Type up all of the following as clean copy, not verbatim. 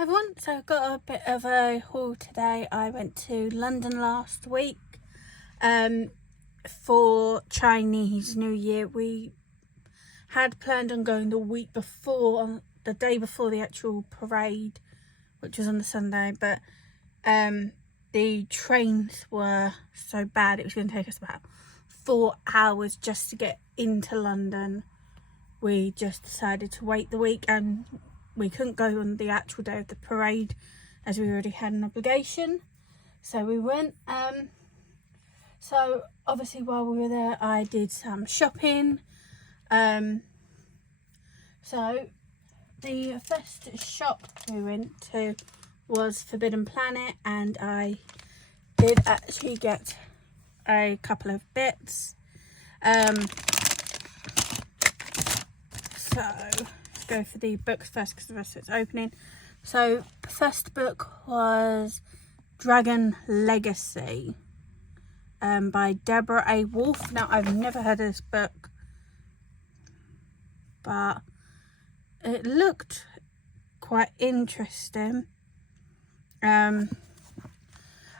Everyone, so I've got a bit of a haul today. I went to London last week for Chinese New Year. We had planned on going the week before, on the day before the actual parade, which was on the Sunday, but the trains were so bad it was going to take us about 4 hours just to get into London. We just decided to wait the week, and we couldn't go on the actual day of the parade as we already had an obligation, so we went. So obviously while we were there I did some shopping. So the first shop we went to was Forbidden Planet, and I did actually get a couple of bits. So let's go for the books first because the rest of it's opening. So the first book was Dragon Legacy by Deborah A. Wolfe. Now I've never heard of this book, but it looked quite interesting. I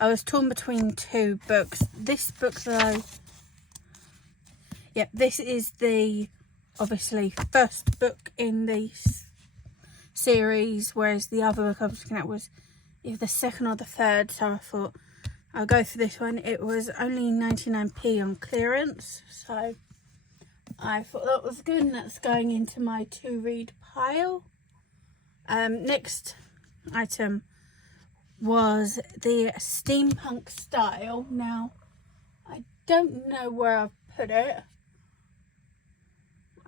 was torn between two books. This book though, this is the obviously first book in the series, whereas the other book I was looking at was either the second or the third, so I thought I'll go for this one. It was only 99p on clearance, so I thought that was good, and that's going into my to read pile. Next item was the Steampunk Style. Now I don't know where I've put it.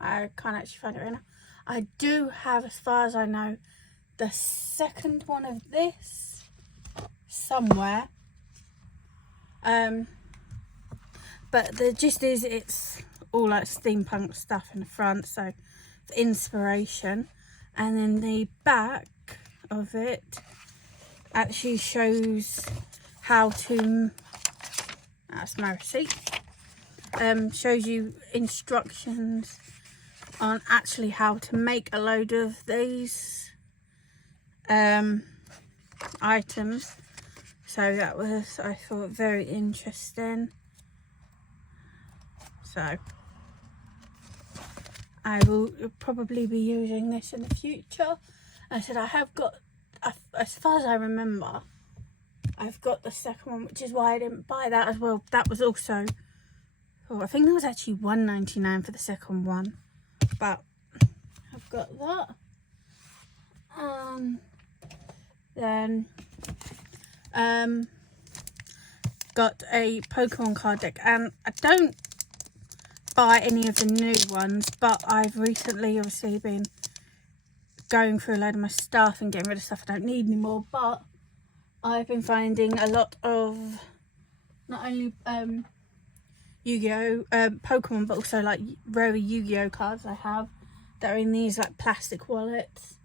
I can't actually find it right now. I do have, as far as I know, the second one of this somewhere. But the gist is it's all like steampunk stuff in the front, so for inspiration. And then the back of it actually shows how to, that's my receipt, shows you instructions on actually how to make a load of these items. So that was, I thought, very interesting. So I will probably be using this in the future. I said I have got, as far as I remember, I've got the second one, which is why I didn't buy that as well. That was also, I think that was actually £1.99 for the second one. But I've got that. Then got a Pokemon card deck, and I don't buy any of the new ones, but I've recently obviously been going through a load of my stuff and getting rid of stuff I don't need anymore. But I've been finding a lot of not only Yu-Gi-Oh! Pokemon, but also like rare Yu-Gi-Oh! Cards I have that are in these like plastic wallets,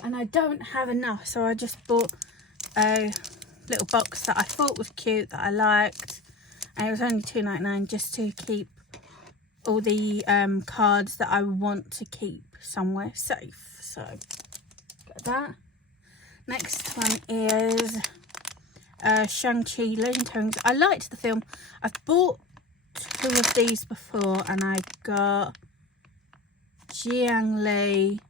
and I don't have enough, so I just bought a little box that I thought was cute, that I liked, and it was only £2.99 just to keep all the cards that I want to keep somewhere safe. So got that. Next one is Shang-Chi Legend of Rings. I liked the film. I've bought two of these before, and I got Jiang Li,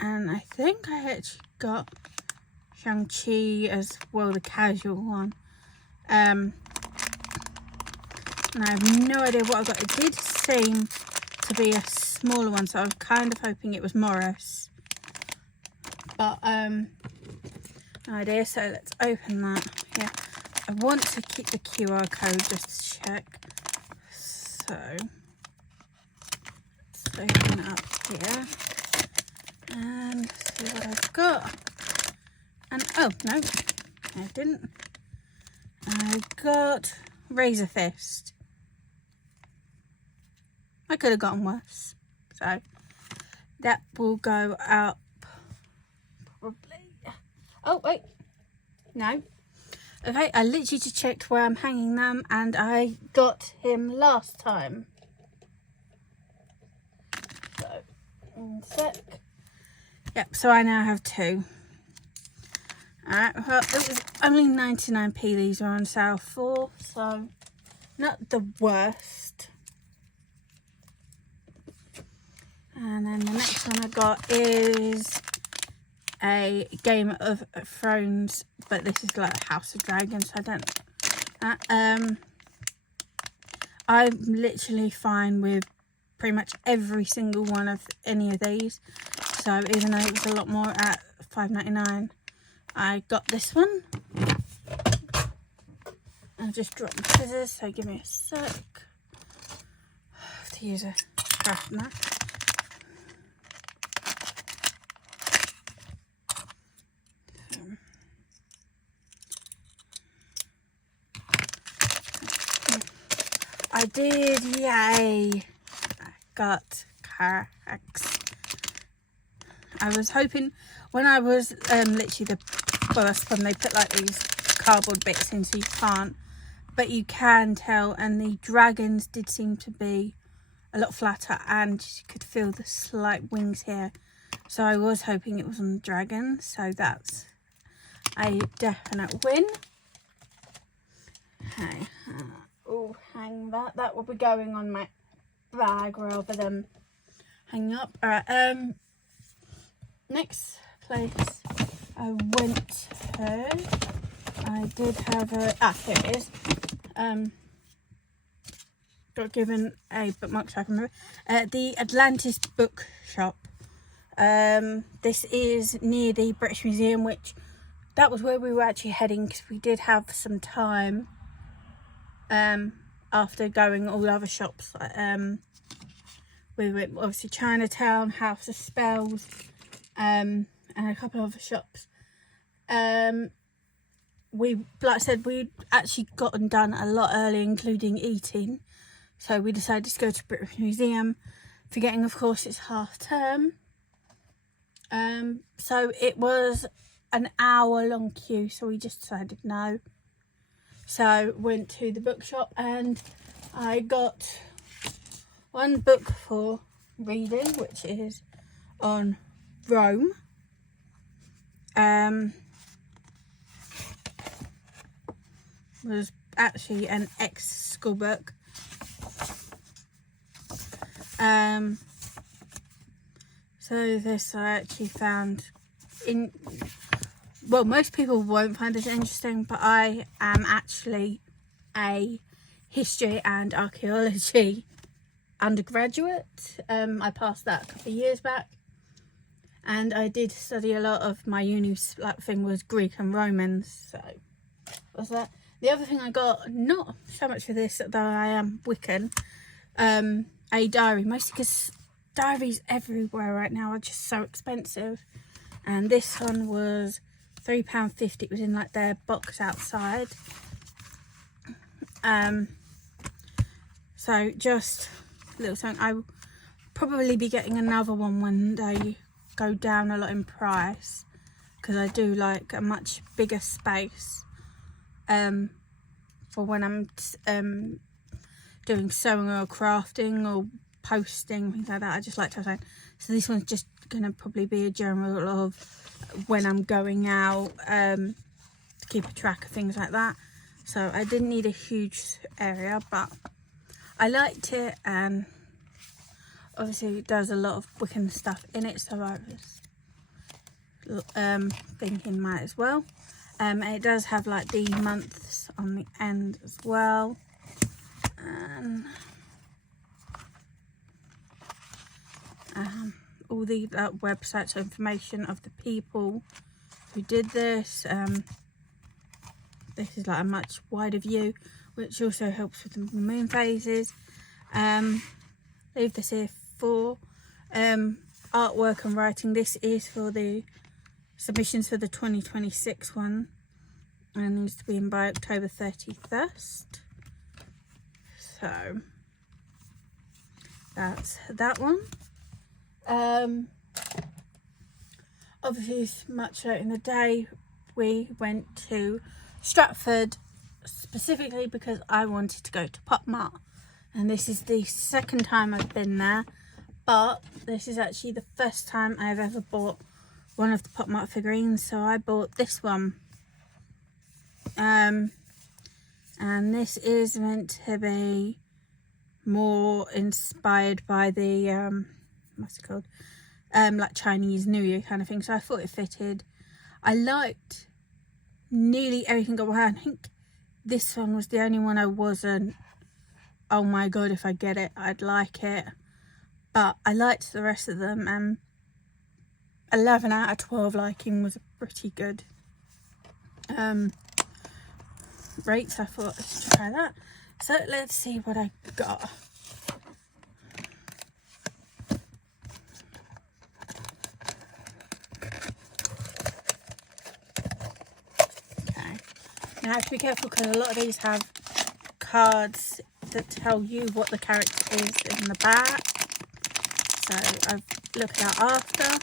and I think I actually got Shang-Chi as well, the casual one. And I have no idea what I got. It did seem to be a smaller one, so I was kind of hoping it was Morris, but no idea. So let's open that. Yeah, I want to keep the QR code just to check. So let's open it up here and see what I've got. And oh no, I didn't. I got Razor Fist. I could have gotten worse, so that will go up probably. Oh wait, no. Okay, I literally just checked where I'm hanging them, and I got him last time. So, in a sec. Yep, so I now have 2. Alright, well, it was only 99p these were on sale for, so not the worst. And then the next one I got is a Game of Thrones, but this is like House of Dragons, so I don't... I'm literally fine with pretty much every single one of any of these. So even though it was a lot more at $5.99, I got this one. I'll just drop my scissors, so give me a sec. I have to use a craft knife. I did, yay! I got Carax. I was hoping when I was literally the first one, they put like these cardboard bits in so you can't, but you can tell, and the dragons did seem to be a lot flatter and you could feel the slight wings here. So I was hoping it was on the dragon, so that's a definite win. Okay. Oh, hang that. That will be going on my bag rather than hanging up. Alright, next place I went to, I did have a, here it is. Got given a bookmark so I can remember. The Atlantis Bookshop. This is near the British Museum, which that was where we were actually heading because we did have some time. After going all the other shops, we went obviously Chinatown, House of Spells, and a couple of other shops. We, like I said, we'd actually gotten done a lot early, including eating, so we decided to go to British Museum, forgetting of course it's half term. So it was an hour-long queue, so we just decided no. So went to the bookshop and I got one book for reading, which is on Rome. Was actually an ex-school book. So this I actually found in... Well, most people won't find this interesting, but I am actually a history and archaeology undergraduate. I passed that a couple of years back, and I did study a lot of my uni thing was Greek and Romans, so was that. The other thing I got, not so much for this, though I am Wiccan, a diary, mostly because diaries everywhere right now are just so expensive, and this one was £3.50. It was in like their box outside. So just a little something. I will probably be getting another one when they go down a lot in price, because I do like a much bigger space for when I'm doing sewing or crafting or posting, things like that. I just like to have something. So this one's just going to probably be a general of when I'm going out, to keep a track of things like that. So I didn't need a huge area, but I liked it, and obviously it does a lot of Wiccan stuff in it, so I was thinking might as well. It does have like the months on the end as well, and all the websites, information of the people who did this. This is like a much wider view, which also helps with the moon phases. Leave this here for artwork and writing. This is for the submissions for the 2026 one, and needs to be in by October 31st. So that's that one. Obviously much later in the day we went to Stratford, specifically because I wanted to go to Pop Mart, and this is the second time I've been there, but this is actually the first time I've ever bought one of the Pop Mart figurines, so I bought this one. And this is meant to be more inspired by the what's it called, like Chinese New Year kind of thing, so I thought it fitted. I liked nearly everything about it. I think this one was the only one I wasn't, oh my god, if I get it I'd like it, but I liked the rest of them, and 11 out of 12 liking was pretty good rates. I thought, let's try that. So let's see what I got. Okay, now I have to be careful because a lot of these have cards that tell you what the character is in the back, so I've looked at after.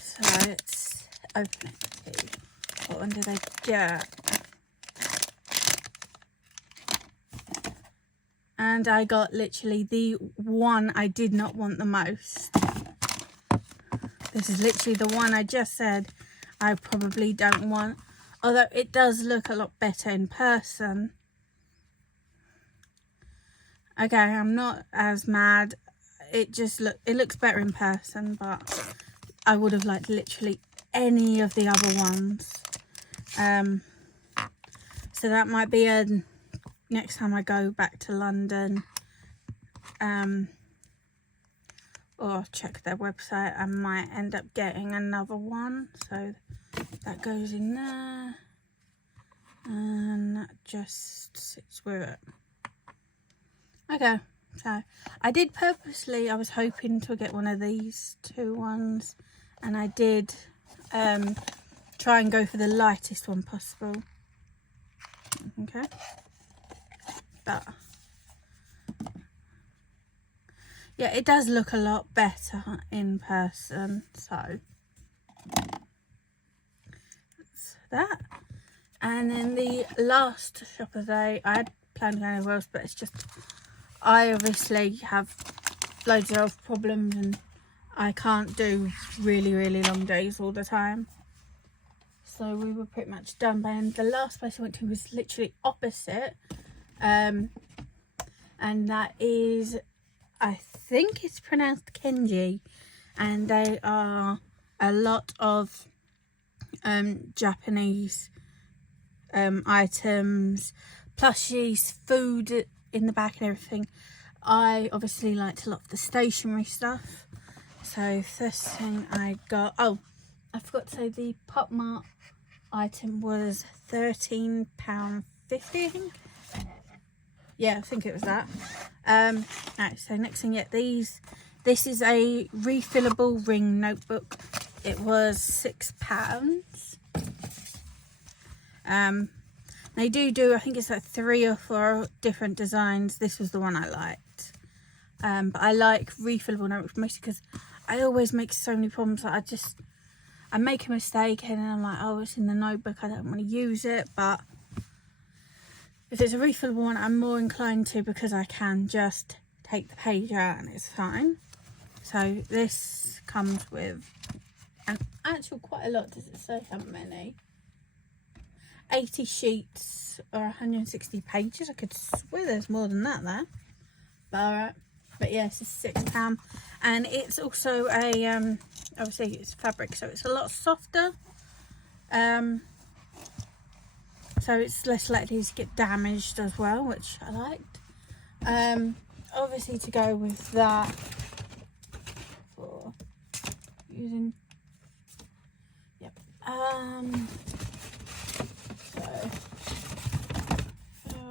So let's open it. What one did I get? And I got literally the one I did not want the most. This is literally the one I just said I probably don't want. Although it does look a lot better in person. Okay, I'm not as mad. It looks better in person, but I would have liked literally any of the other ones. So that might be a next time I go back to London, or check their website, I might end up getting another one. So that goes in there, and that just sits with it. Okay, so I did purposely, I was hoping to get one of these two ones, and I did try and go for the lightest one possible. Okay. But yeah, it does look a lot better in person, so that's that. And then the last shop of the day, I had planned to go anywhere else, but it's just I obviously have loads of health problems and I can't do really long days all the time, so we were pretty much done by. And the last place I went to was literally opposite, and that is, I think it's pronounced Kenji, and they are a lot of Japanese items, plushies, food in the back and everything. I obviously liked a lot of the stationery stuff, so first thing I got, oh, I forgot to say the Pop Mart item was £13.50, I think. Yeah, I think it was that. Right, so next thing, this is a refillable ring notebook. It was £6. They do I think it's like 3 or 4 different designs. This was the one I liked. But I like refillable notebooks mostly because I always make so many problems that I make a mistake and then I'm like, oh, it's in the notebook, I don't want to use it. But if it's a refillable one, I'm more inclined to, because I can just take the page out and it's fine. So this comes with quite a lot. Does it say how many? 80 sheets or 160 pages. I could swear there's more than that there. But alright. But yeah, it's £6. And it's also a obviously it's fabric, so it's a lot softer. So it's less likely to get damaged as well, which I liked. Obviously, to go with that, for using, yep.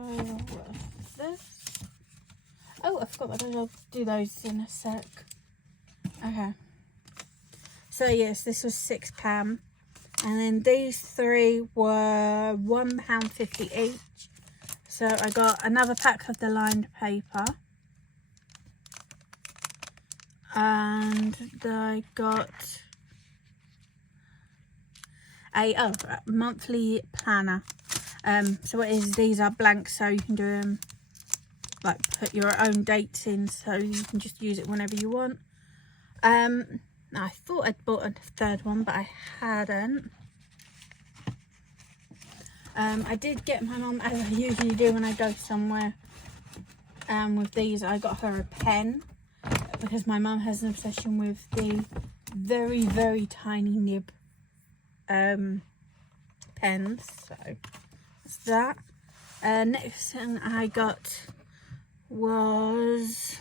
What's this? Oh, I forgot what I'll do those in a sec. Okay. So yes, this was £6. And then these 3 were £1.50 each. So I got another pack of the lined paper. And I got a monthly planner. So what it is, these are blank, so you can do them, like put your own dates in, so you can just use it whenever you want. Now, I thought I'd bought a third one, but I hadn't. I did get my mum, as I usually do when I go somewhere, with these. I got her a pen because my mum has an obsession with the very, very tiny nib pens. So that's that. Next thing I got was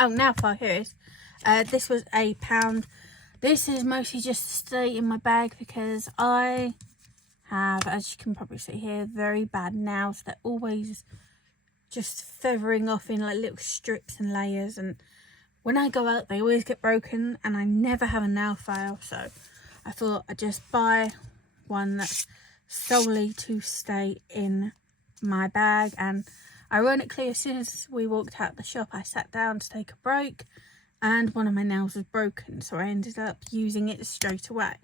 Nailfile. Here it is. This was £1. This is mostly just to stay in my bag because I have, as you can probably see here, very bad nails. They're always just feathering off in like little strips and layers, and when I go out they always get broken and I never have a nail file, so I thought I'd just buy one that's solely to stay in my bag. And ironically, as soon as we walked out the shop I sat down to take a break and one of my nails was broken, so I ended up using it straight away.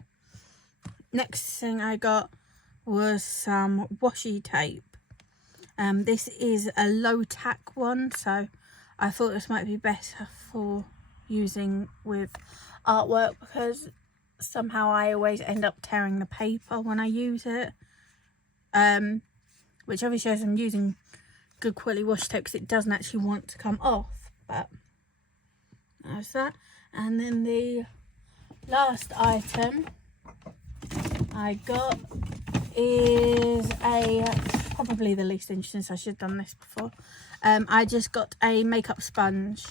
Next thing I got was some washi tape. This is a low tack one, so I thought this might be better for using with artwork because somehow I always end up tearing the paper when I use it. Which obviously shows I'm using good quality washi tape because it doesn't actually want to come off, but there's that. And then the last item I got is probably the least interesting, so I should have done this before. I just got a makeup sponge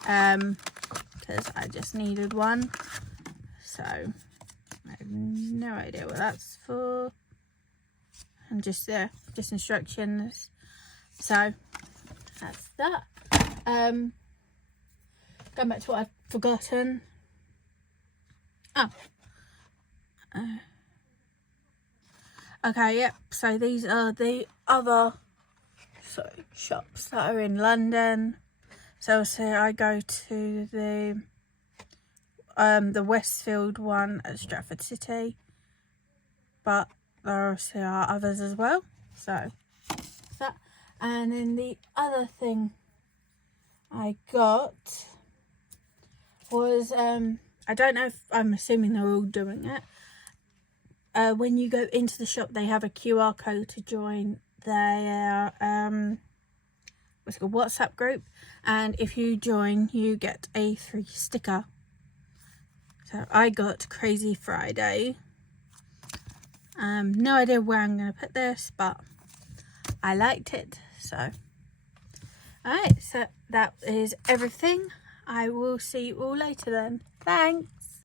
because I just needed one, so I have no idea what that's for, and just instructions. So that's that. Going back to what I'd forgotten. Okay, yep. So these are the other shops that are in London. So I go to the Westfield one at Stratford City, but there also are others as well. So that, and then the other thing I got was I don't know if, I'm assuming they're all doing it. When you go into the shop, they have a QR code to join their what's it called, WhatsApp group, and if you join, you get a free sticker. So I got Crazy Friday. No idea where I'm going to put this, but I liked it. So, alright, so that is everything. I will see you all later then. Thanks.